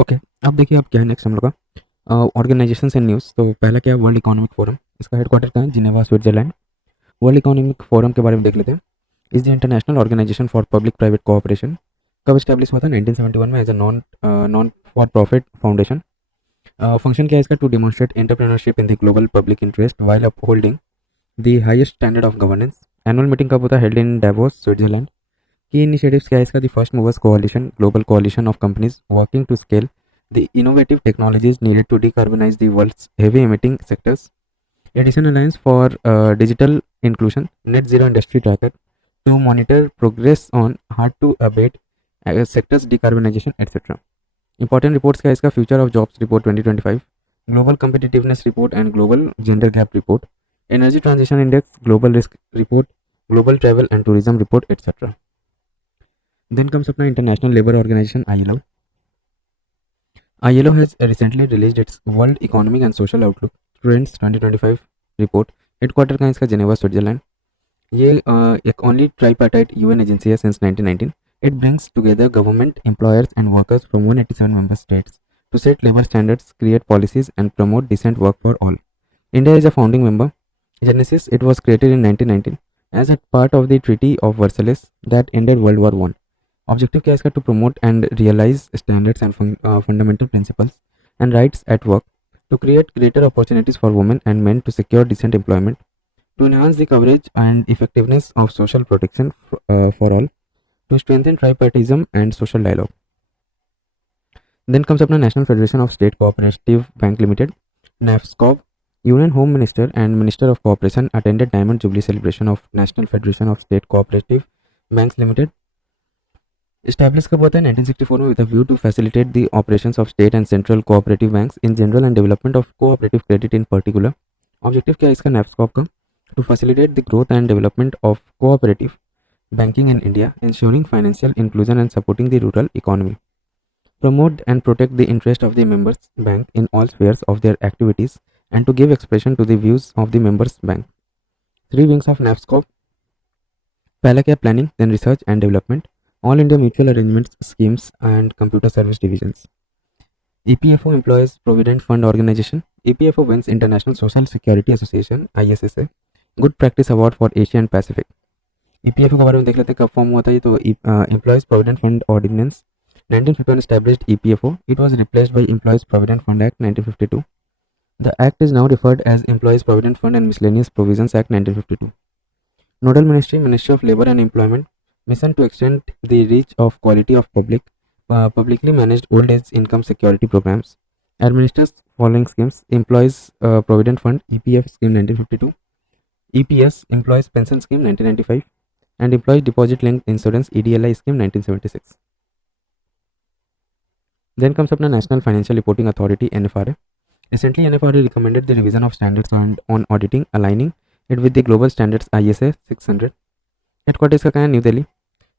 Okay, अब देखिए अब क्या है नेक्स्ट हम लोग का ऑर्गेनाइजेशंस एंड न्यूज़। तो पहला क्या है, वर्ल्ड इकोनॉमिक फोरम। इसका हेडक्वार्टर कहाँ है? Geneva, Switzerland. World economic forum के बारे में देख लेते हैं। Is the international organisation for public private cooperation. कब स्टैब्लिश हुआ था? 1971 में as a non non for profit foundation. Function क्या है इसका? To demonstrate entrepreneurship in the global public interest while upholding the highest standard of governance. Annual meeting कब होता है? Held in DeVos, Switzerland. Key initiatives क्या है इसका? The first movers coalition, global coalition of companies working to scale the innovative technologies needed to decarbonize the world's heavy emitting sectors. Edison Alliance for Digital Inclusion, Net Zero Industry Tracker to monitor progress on hard to abate sectors decarbonization, etc. Important reports क्या है इसका? Future of Jobs Report 2025, Global Competitiveness Report and Global Gender Gap Report, Energy Transition Index, Global Risk Report, Global Travel and Tourism Report, etc. Then comes अपना International Labour Organization ILO. ILO has recently released its World Economic and Social Outlook Trends 2025 report. Headquarter का है इसका? Geneva, Switzerland. ये एक only tripartite UN agency है since 1919. It brings together government, employers and workers from 187 member states to set labor standards, create policies and promote decent work for all. India is a founding member. Genesis, it was created in 1919 as a part of the Treaty of Versailles that ended World War I. Objective क्या है इसका? To promote and realize standards and fundamental principles and rights at work, to create greater opportunities for women and men, to secure decent employment, to enhance the coverage and effectiveness of social protection for all, to strengthen tripartism and social dialogue. Then comes अपना National Federation of State Cooperative Bank Limited, NAFSCOB. Union Home Minister and Minister of Cooperation attended Diamond Jubilee celebration of National Federation of State Cooperative Banks Limited. Established कब होता है? 1964 में, with a view to facilitate the operations of state and central cooperative banks in general and development of cooperative credit in particular. Objective क्या है इसका? NAFSCOP का? To facilitate the growth and development of cooperative banking in India, ensuring financial inclusion and supporting the rural economy. Promote and protect the interest of the members bank in all spheres of their activities and to give expression to the views of the members bank. Three wings of NAFSCOP. पहला क्या? Planning, then research and development, All India Mutual Arrangements Schemes and Computer Service Divisions. EPFO, Employees Provident Fund Organization. EPFO wins International Social Security Association ISSA Good Practice Award for Asia and Pacific. EPFO के बारे में देख लेते हैं कब form हुआ था ये। तो Employees Provident Fund Ordinance 1951 established EPFO. It was replaced by Employees Provident Fund Act 1952. The act is now referred as Employees Provident Fund and Miscellaneous Provisions Act 1952. Nodal Ministry, Ministry of Labour and Employment. Mission to extend the reach of quality of publicly managed old age income security programs. Administers following schemes: Employees Provident Fund EPF Scheme 1952, EPS Employees Pension Scheme 1995, and Employee Deposit Linked Insurance EDLI Scheme 1976. Then comes अपना National Financial Reporting Authority NFRA. Recently NFRA recommended the revision of standards on auditing, aligning it with the global standards ISA 600. Headquarter का क्या है? New Delhi.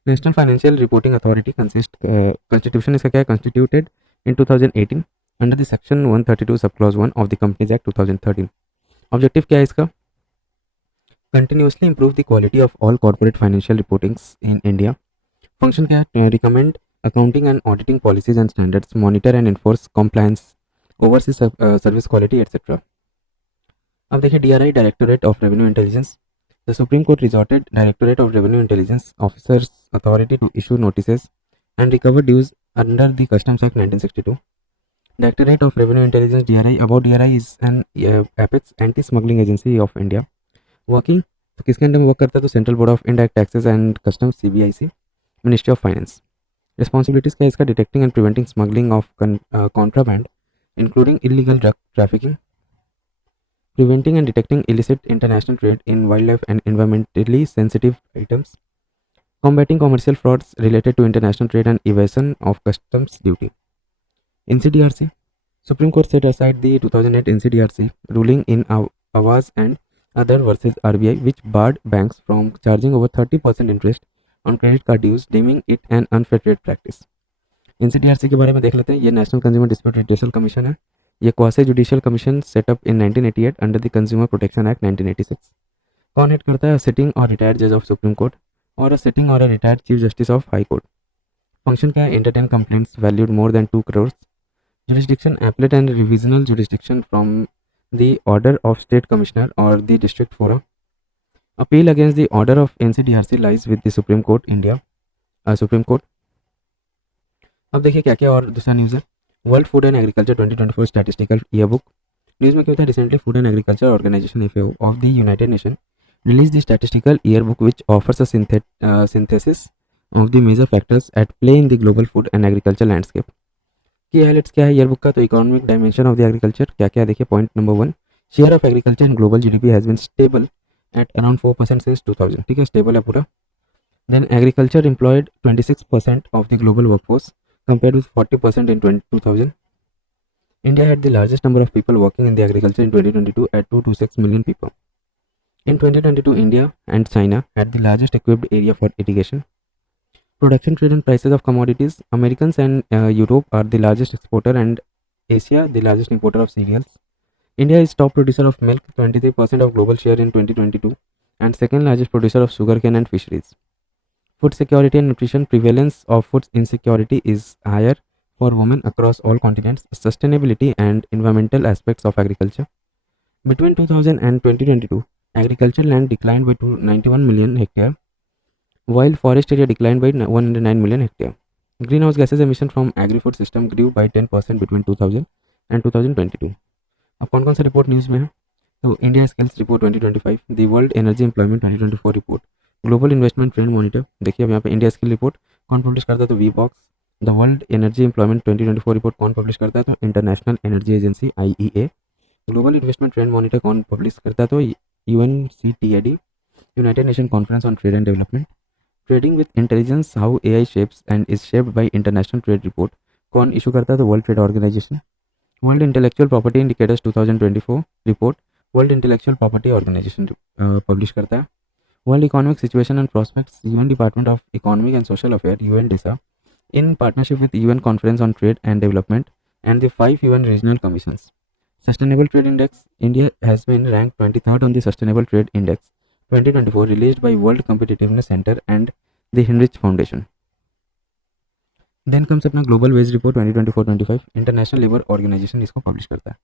National financial reporting authority constitution इसका क्या है? Constituted in 2018 under the section 132 sub clause 1 of the companies act 2013. Objective क्या है इसका? Continuously improve the quality of all corporate financial reportings in India. Function क्या है? Recommend accounting and auditing policies and standards, monitor and enforce compliance, oversee service quality etcetera. अब देखिए DRI, directorate of revenue intelligence. The Supreme Court resorted Directorate of Revenue Intelligence Officers authority to issue notices and recover dues under the Customs Act 1962. Directorate of Revenue Intelligence DRI. About DRI is an apex anti-smuggling agency of India. Working तो किसके under में work करता है? तो central board of indirect taxes and customs CBIC, ministry of finance. Responsibilities क्या है इसका? Detecting and preventing smuggling of contraband including illegal drug trafficking, preventing and detecting illicit international trade in wildlife and environmentally sensitive items, combating commercial frauds related to international trade and evasion of customs duty. NCDRC. Supreme Court set aside the 2008 NCDRC ruling in Awaz and other versus RBI, which barred banks from charging over 30% interest on credit card dues, deeming it an unfair trade practice. NCDRC के बारे में देख लेते हैं. ये national consumer dispute redressal commission है. ये quasi judicial commission setup in 1988 under the consumer protection act 1986. कौन हेड करता है? सिटिंग और रिटायर्ड जज ऑफ सुप्रीम कोर्ट और सिटिंग और retired chief justice of high court. Function क्या है? Entertain complaints valued more than 2 crores Jurisdiction: appellate and revisional jurisdiction from the order of state commissioner or the district forum. Appeal against the order of NCDRC lies with the Supreme Court India, Supreme Court. अब देखिए क्या क्या और दूसरा news है. World food and agriculture 2024 statistical year book. News में क्या होता है, recently food and agriculture organization FAO of the united nation released the statistical yearbook which offers a synthesis of the major factors at play in the global food and agriculture landscape. की highlights क्या है yearbook का, तो economic dimension of the agriculture क्या क्या देखिए. Point number 1, share of agriculture in global GDP has been stable at around 4% since 2000. ठीक है, स्टेबल है पूरा. Then agriculture employed 26% of the global workforce compared with 40% in 2000. India had the largest number of people working in the agriculture in 2022 at 226 million people. In 2022, India and China had the largest equipped area for irrigation. Production, trade and prices of commodities. Americans and Europe are the largest exporter and Asia the largest importer of cereals. India is top producer of milk, 23% of global share in 2022, and second largest producer of sugarcane and fisheries. Food security and nutrition. Prevalence of food insecurity is higher for women across all continents. Sustainability and environmental aspects of agriculture. Between 2000 and 2022, agricultural land declined by 91 million hectare, while forest area declined by 109 million hectare. Greenhouse gases emission from agri-food system grew by 10% between 2000 and 2022. अब कौन कौन सा report news में है, तो India skills report 2025, the world energy employment 2024 report, global investment trend monitor. देखिए अब यहाँ पे इंडिया स्किल रिपोर्ट कौन पब्लिश करता है, तो Wheebox. The world energy employment 2024 report कौन पब्लिश करता है, तो international energy agency IEA. Global investment trend monitor कौन पब्लिश करता है, तो UNCTAD, United Nation conference on trade and development. Trading with intelligence, how AI shapes and is shaped by international trade report कौन issue करता है, तो world trade organization. World intellectual property indicators 2024 report world intellectual property organization publish करता है. World economic situation and prospects, UN department of economic and social affair UNDESA in partnership with UN Conference on Trade and Development and the 5 UN regional commissions. Sustainable Trade Index, India has been ranked 23rd on the Sustainable Trade Index 2024 released by World Competitiveness Center and the Heinrich Foundation. Then comes अपना Global Wage Report 2024-25, International Labour Organization इसको publish करता है.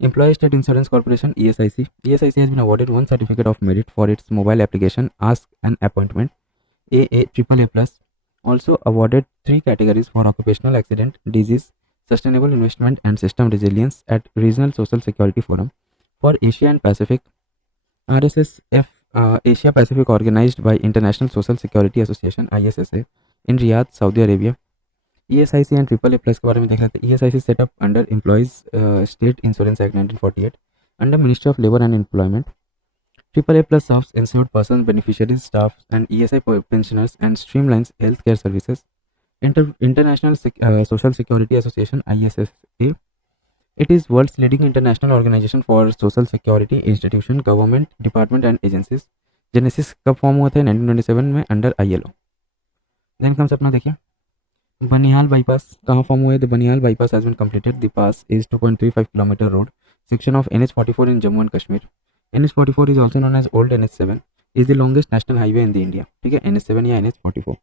Employee State Insurance Corporation ESIC has been awarded one certificate of merit for its mobile application Ask an Appointment AAA+. Also awarded 3 categories for occupational accident, disease, sustainable investment and system resilience at Regional Social Security Forum for Asia and Pacific. RSSF Asia Pacific organized by International Social Security Association ISSA in Riyadh, Saudi Arabia. ESIC and AAA+ के बारे में देख लेते हैं. ESIC set up under Employees State Insurance Act 1948 under Ministry of Labor and Employment. AAA+ serves insured persons, beneficiaries, staff, and ESI pensioners and streamlines healthcare services. International Social Security Association ISSA. It is world's leading international organization for social security institution, government, department and agencies. Genesis कब form हुआ था, 1927 में under ILO. Then comes अपना देखिए Banihal bypass कहाँ form हुआ है. The Banihal bypass has been completed. The pass is 2.35 kilometre road section of NH44 in Jammu and Kashmir. NH44 is also known as old NH7 is the longest national highway in the India. ठीक है, NH7 या NH44.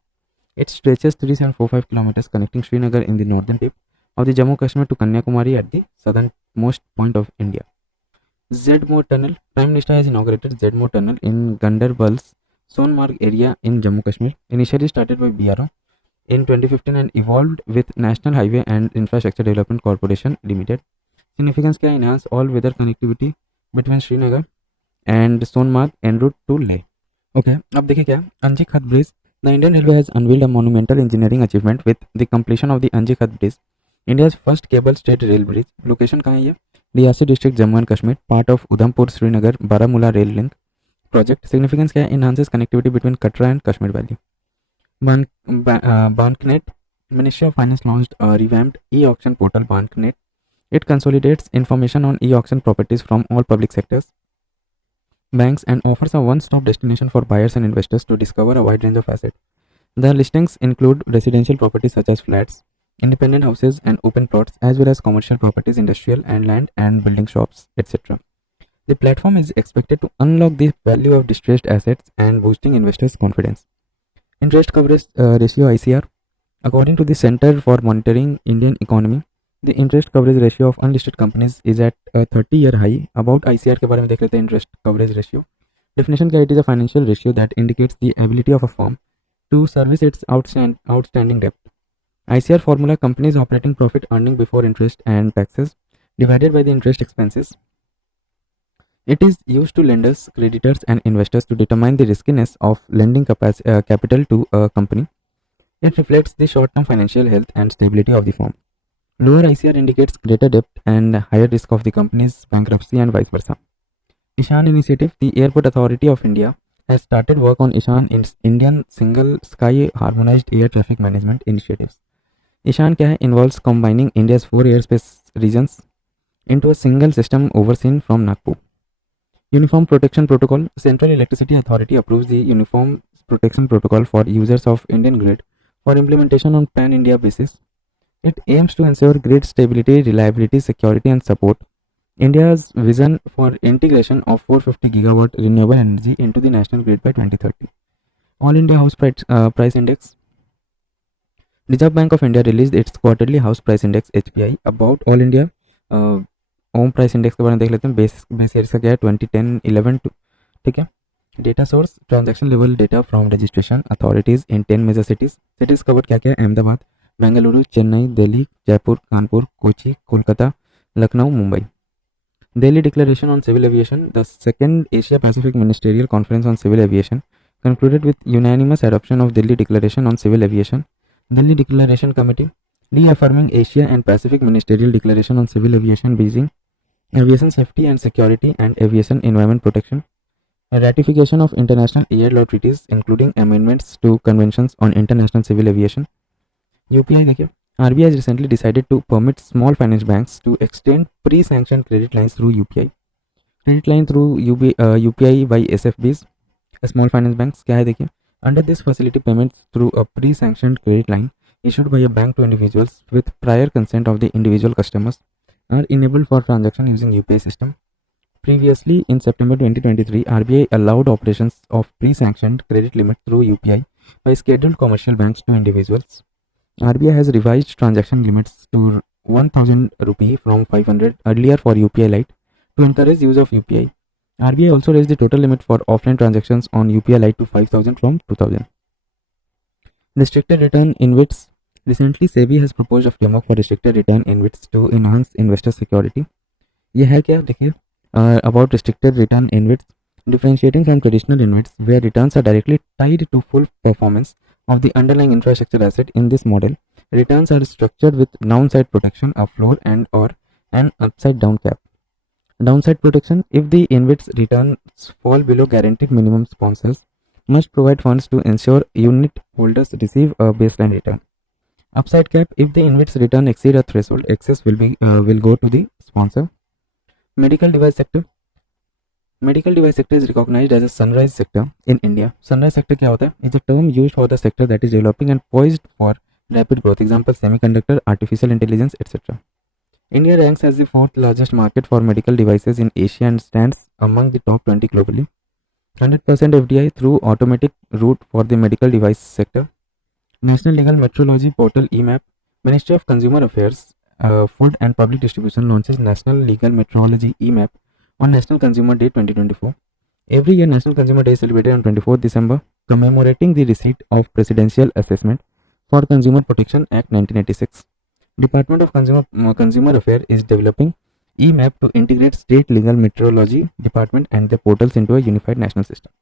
It stretches 3745 kilometers connecting Srinagar in the northern tip of the Jammu Kashmir to Kanyakumari at the southernmost point of India. Zedmore Tunnel. Prime Minister has inaugurated Zedmore Tunnel in Gandarbal's Sonmarg area in Jammu Kashmir. Initially started by BRO in 2015 and evolved with National Highway and Infrastructure Development Corporation Limited. Significance क्या, enhance all weather connectivity between Srinagar and Sonmarg en route to Leh. Okay, अब देखिए क्या, Anji Khat Bridge. The Indian Railway has unveiled a monumental engineering achievement with the completion of the Anji Khat Bridge, India's first cable stayed rail bridge. Location कहाँ है ये, Reasi district Jammu and Kashmir, part of Udhampur Srinagar Baramulla rail link project. Significance क्या है, enhances connectivity between Katra and Kashmir valley. Banknet. Ministry of Finance launched a revamped e-auction portal Banknet. It consolidates information on e-auction properties from all public sectors, banks and offers a one-stop destination for buyers and investors to discover a wide range of assets. The listings include residential properties such as flats, independent houses and open plots, as well as commercial properties, industrial and land and building shops, etc. The platform is expected to unlock the value of distressed assets and boosting investors' confidence. Interest coverage ratio ICR. According to the Center for Monitoring Indian Economy, The interest coverage ratio of unlisted companies is at a 30-year high. About ICR के बारे में देख लेते हैं. Interest coverage ratio definition क्या है? It is a financial ratio that indicates the ability of a firm to service its outstanding debt. ICR formula: company's operating profit earning before interest and taxes divided by the interest expenses. It is used to lenders, creditors, and investors to determine the riskiness of lending capital to a company. It reflects the short-term financial health and stability of the firm. Lower ICR indicates greater debt and higher risk of the company's bankruptcy and vice versa. Ishan Initiative: the Airport Authority of India has started work on Ishan Indian Single Sky Harmonized Air Traffic Management Initiatives. Ishan क्या है? Involves combining India's 4 airspace regions into a single system overseen from Nagpur. Uniform Protection Protocol: Central Electricity Authority approves the Uniform Protection Protocol for users of Indian grid for implementation on pan-India basis. It aims to ensure grid stability, reliability, security, and support India's vision for integration of 450 gigawatt renewable energy into the national grid by 2030. All India House Price Index. Reserve Bank of India released its quarterly house price index HPI. About All India home price index के बारे में देख लेते हैं. Base year का क्या है? 2010-11 ठीक है. Data source: transaction level data from registration authorities in 10 major cities. Cities cover क्या क्या है? Ahmedabad, Bengaluru, Chennai, Delhi, Jaipur, Kanpur, Kochi, Kolkata, Lucknow, Mumbai. Delhi Declaration on Civil Aviation. The second Asia Pacific Ministerial Conference on Civil Aviation concluded with unanimous adoption of Delhi Declaration on Civil Aviation. Delhi Declaration Committee reaffirming Asia and Pacific Ministerial Declaration on Civil Aviation, Beijing, aviation safety and security and aviation environment protection. A ratification of international air law treaties including amendments to conventions on international civil aviation. UPI देखिए. RBI has recently decided to permit small finance banks to extend pre-sanctioned credit lines through UPI. Credit line through UPI by SFBs, small finance banks क्या है देखिए. Under this facility, payments through a pre-sanctioned credit line issued by a bank to individuals with prior consent of the individual customers are enabled for transaction using UPI system. Previously, in September 2023, RBI allowed operations of pre-sanctioned credit limit through UPI by scheduled commercial banks to individuals. RBI has revised transaction limits to 1000 rupee from 500 earlier for UPI Lite to encourage use of UPI. RBI also raised the total limit for offline transactions on UPI Lite to 5000 from 2000. Restricted return InvITs. Recently, SEBI has proposed a framework for restricted return InvITs to enhance investor security. ये है क्या? देखिए, about restricted return InvITs. Differentiating from traditional InvITs where returns are directly tied to full performance of the underlying infrastructure asset. In this model, returns are structured with downside protection, a floor and or an upside down cap. Downside protection: if the InvITs returns fall below guaranteed minimum, sponsors must provide funds to ensure unit holders receive a baseline return. Upside cap: if the InvITs return exceed a threshold, excess will go to the sponsor. Medical device sector. Medical device sector is recognized as a sunrise sector in India. Sunrise sector क्या होता है? It's a term used for the sector that is developing and poised for rapid growth. Example: semiconductor, artificial intelligence, etc. India ranks as the 4th largest market for medical devices in Asia and stands among the top 20 globally. 100% FDI through automatic route for the medical device sector. National Legal Metrology Portal (EMAP). Ministry of Consumer Affairs, Food and Public Distribution launches National Legal Metrology (EMAP) on National Consumer Day 2024. Every year, National Consumer Day is celebrated on 24th December, commemorating the receipt of Presidential Assessment for Consumer Protection Act 1986. Department of Consumer Affairs is developing EMAP to integrate state legal metrology department and their portals into a unified national system.